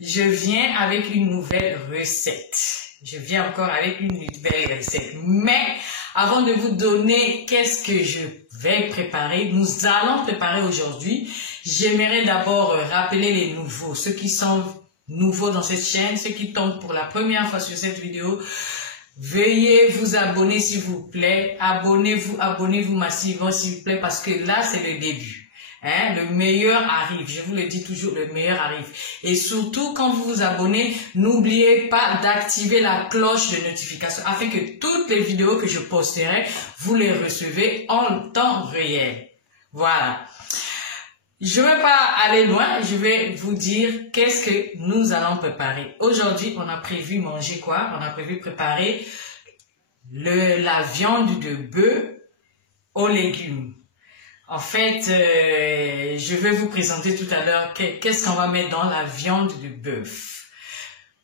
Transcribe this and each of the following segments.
je viens avec une nouvelle recette. Je viens encore avec une nouvelle recette. Mais avant de vous donner qu'est-ce que je vais préparer, nous allons préparer aujourd'hui. J'aimerais d'abord rappeler les nouveaux, ceux qui sont nouveaux dans cette chaîne, ceux qui tombent pour la première fois sur cette vidéo. Veuillez vous abonner s'il vous plaît. Abonnez-vous massivement s'il vous plaît parce que là c'est le début. Hein, le meilleur arrive, je vous le dis toujours, le meilleur arrive. Et surtout, quand vous vous abonnez, n'oubliez pas d'activer la cloche de notification afin que toutes les vidéos que je posterai, vous les recevez en temps réel. Voilà. Je ne vais pas aller loin, je vais vous dire qu'est-ce que nous allons préparer. Aujourd'hui, on a prévu manger quoi? On a prévu préparer la viande de bœuf aux légumes. En fait, je vais vous présenter tout à l'heure qu'est-ce qu'on va mettre dans la viande de bœuf.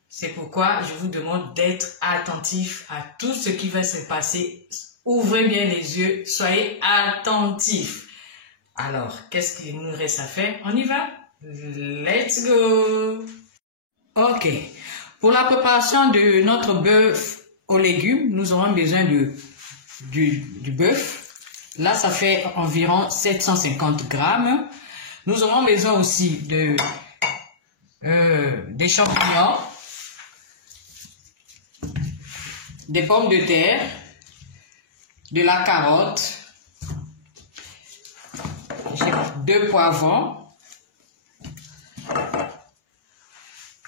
C'est pourquoi je vous demande d'être attentif à tout ce qui va se passer. Ouvrez bien les yeux, soyez attentifs. Alors, qu'est-ce qu'il nous reste à faire? On y va? Let's go! Ok. Pour la préparation de notre bœuf aux légumes, nous aurons besoin du bœuf. Là, ça fait environ 750 grammes. Nous aurons besoin aussi des champignons, des pommes de terre, de la carotte, 2 poivrons,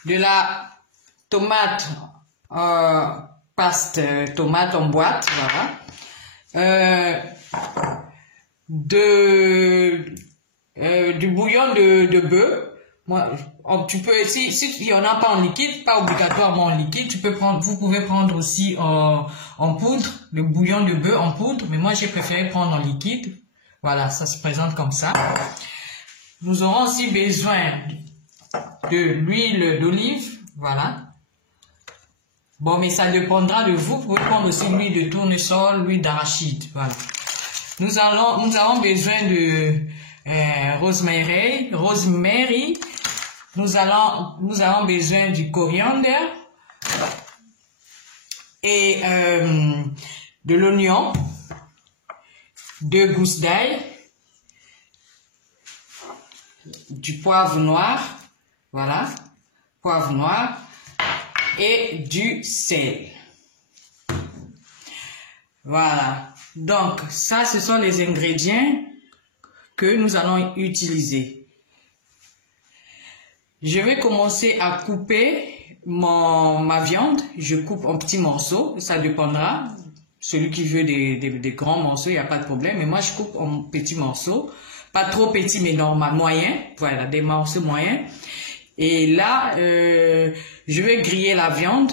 de la tomate, paste tomate en boîte, voilà. Du bouillon de bœuf. Moi, tu peux, si il n'y en a pas en liquide, pas obligatoirement en liquide, vous pouvez prendre aussi en poudre, le bouillon de bœuf en poudre, mais moi j'ai préféré prendre en liquide. Voilà, ça se présente comme ça. Nous aurons aussi besoin de l'huile d'olive, voilà. Bon, mais ça dépendra de vous. Vous pouvez prendre aussi l'huile de tournesol, l'huile d'arachide, voilà. Nous avons besoin de rosemary. Nous avons besoin du coriandre et de l'oignon, 2 gousses d'ail, du poivre noir, voilà, poivre noir et du sel. Voilà. Donc, ça, ce sont les ingrédients que nous allons utiliser. Je vais commencer à couper ma viande. Je coupe en petits morceaux, ça dépendra. Celui qui veut des grands morceaux, il n'y a pas de problème. Mais moi, je coupe en petits morceaux. Pas trop petits, mais normal, moyens. Voilà, des morceaux moyens. Et là, je vais griller la viande.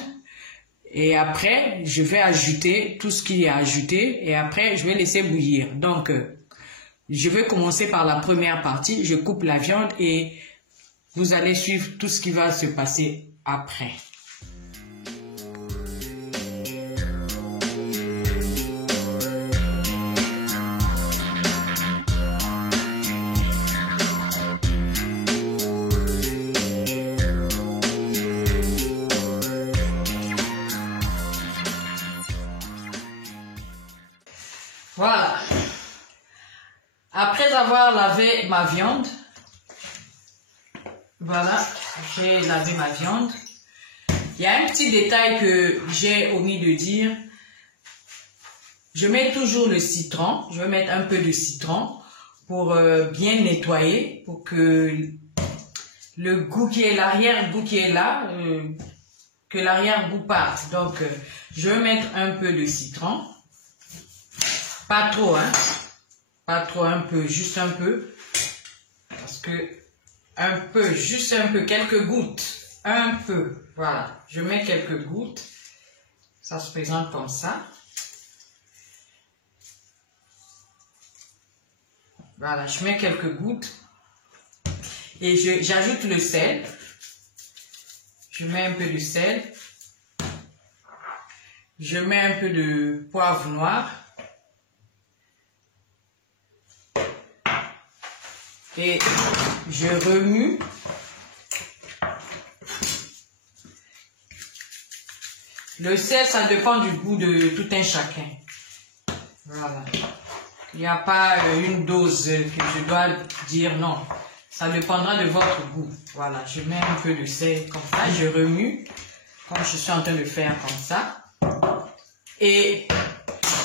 Et après, je vais ajouter tout ce qui est ajouté. Et après, je vais laisser bouillir. Donc, je vais commencer par la première partie. Je coupe la viande et vous allez suivre tout ce qui va se passer après. Voilà. Après avoir lavé ma viande, voilà, j'ai lavé ma viande. Il y a un petit détail que j'ai omis de dire. Je mets toujours le citron. Je vais mettre un peu de citron pour bien nettoyer, pour que le goût qui est l'arrière-goût qui est là, que l'arrière-goût parte. Donc, je vais mettre un peu de citron. Pas trop, hein. Pas trop, un peu, juste un peu. Parce que, un peu, juste un peu, quelques gouttes. Un peu, voilà. Je mets quelques gouttes. Ça se présente comme ça. Voilà, je mets quelques gouttes. Et j'ajoute le sel. Je mets un peu de sel. Je mets un peu de poivre noir. Et je remue Le sel, ça dépend du goût de tout un chacun. Voilà. Il n'y a pas une dose que je dois dire non. Ça dépendra de votre goût. Voilà, je mets un peu de sel comme ça. Je remue, comme je suis en train de faire comme ça. Et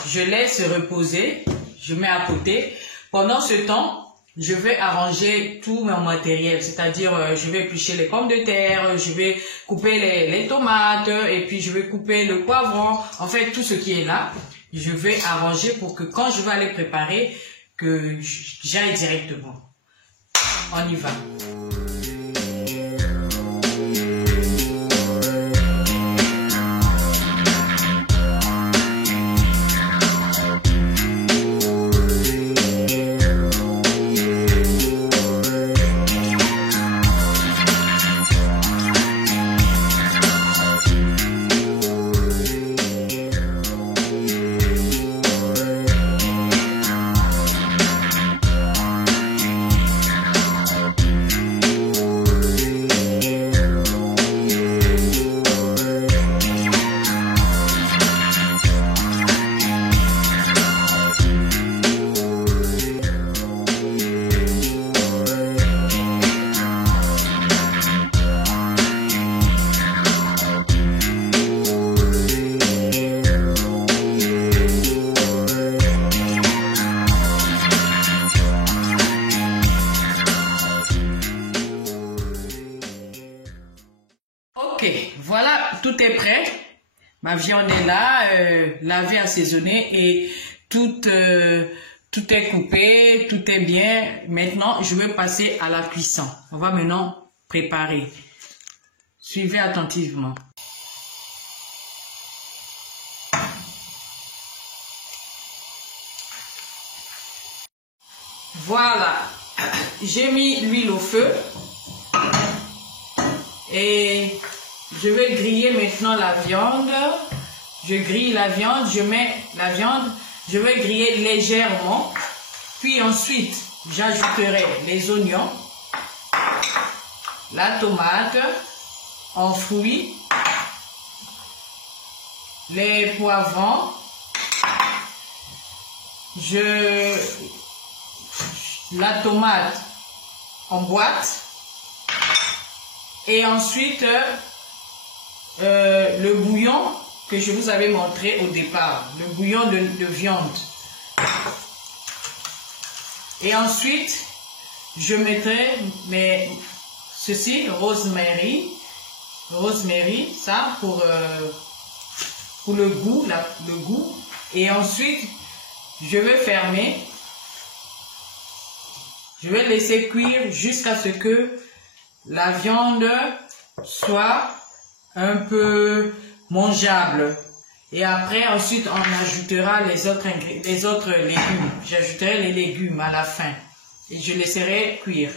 je laisse reposer. Je mets à côté. Pendant ce temps, je vais arranger tout mon matériel. C'est-à-dire, je vais éplucher les pommes de terre, je vais couper les tomates, et puis je vais couper le poivron. En fait, tout ce qui est là, je vais arranger pour que quand je vais aller préparer, que j'aille directement. On y va. Ok, voilà, tout est prêt. Ma viande est là, lavée, assaisonnée et tout est coupé, tout est bien. Maintenant, je vais passer à la cuisson. On va maintenant préparer. Suivez attentivement. Voilà, j'ai mis l'huile au feu et je vais griller maintenant la viande. Je grille la viande, je mets la viande, je vais griller légèrement. Puis ensuite, j'ajouterai les oignons, la tomate en fruits, les poivrons. La tomate en boîte. Et ensuite, le bouillon que je vous avais montré au départ, le bouillon de viande. Et ensuite, je mettrai rosemary, ça pour le goût, le goût. Et ensuite, je vais fermer. Je vais laisser cuire jusqu'à ce que la viande soit un peu mangeable. Et après, ensuite, on ajoutera les autres légumes. J'ajouterai les légumes à la fin. Et je laisserai cuire.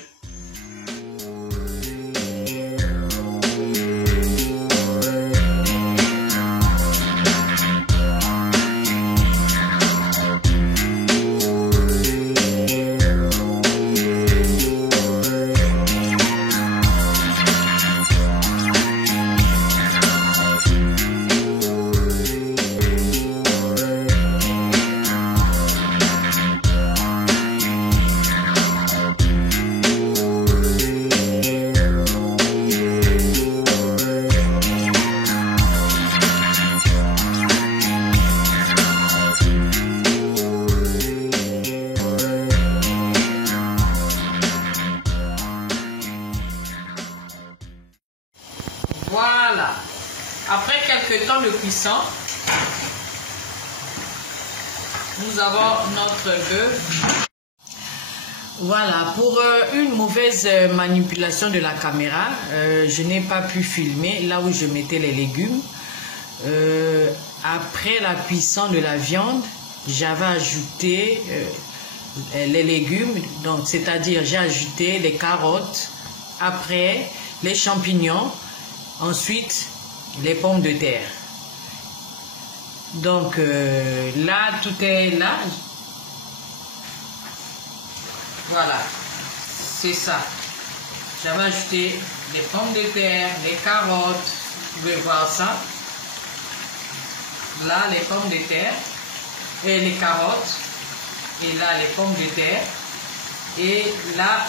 Voilà. Après quelques temps de cuisson, nous avons notre bœuf. Voilà, pour une mauvaise manipulation de la caméra, je n'ai pas pu filmer là où je mettais les légumes. Après la cuisson de la viande, j'avais ajouté les légumes, donc c'est-à-dire j'ai ajouté les carottes, après les champignons, ensuite les pommes de terre. Donc là, tout est là. Voilà, c'est ça. J'avais ajouté les pommes de terre, les carottes, vous pouvez voir ça. là les pommes de terre et les carottes, et là les pommes de terre, et là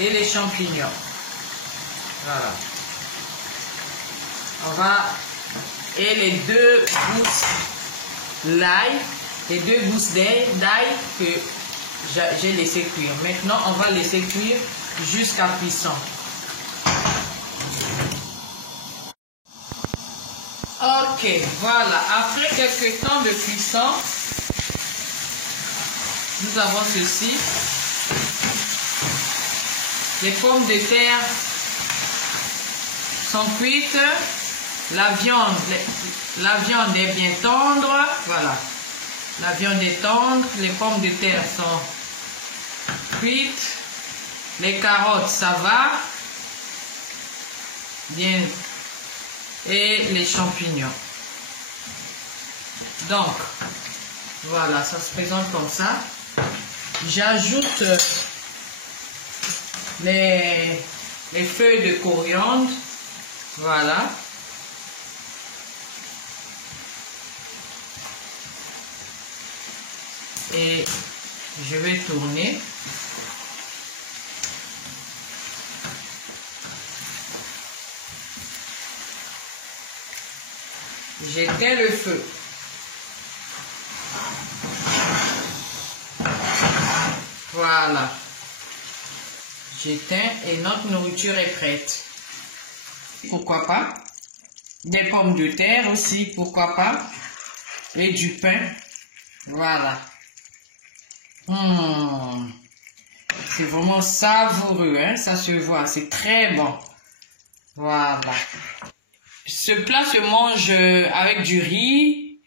et les champignons. Voilà. On va, et les 2 gousses l'ail, les 2 gousses d'ail que j'ai laissé cuire. Maintenant, on va laisser cuire jusqu'à cuisson. Ok, voilà. Après quelques temps de cuisson, nous avons ceci. Les pommes de terre sont cuites. La viande est bien tendre. Voilà. La viande est tendre. Les pommes de terre sont cuites. Les carottes, ça va. Bien. Et les champignons. Donc, voilà, ça se présente comme ça. J'ajoute les feuilles de coriandre. Voilà. Et je vais tourner. J'éteins le feu. Voilà. J'éteins et notre nourriture est prête. Pourquoi pas? Des pommes de terre aussi, pourquoi pas? Et du pain. Voilà. C'est vraiment savoureux, hein? Ça se voit, c'est très bon. Voilà. Ce plat se mange avec du riz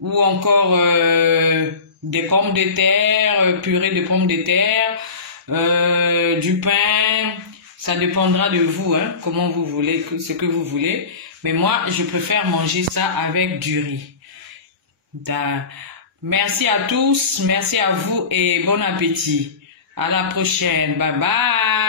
ou encore des pommes de terre, purée de pommes de terre, du pain. Ça dépendra de vous, hein, comment vous voulez, ce que vous voulez. Mais moi, je préfère manger ça avec du riz. Merci à tous, merci à vous et bon appétit. À la prochaine. Bye bye.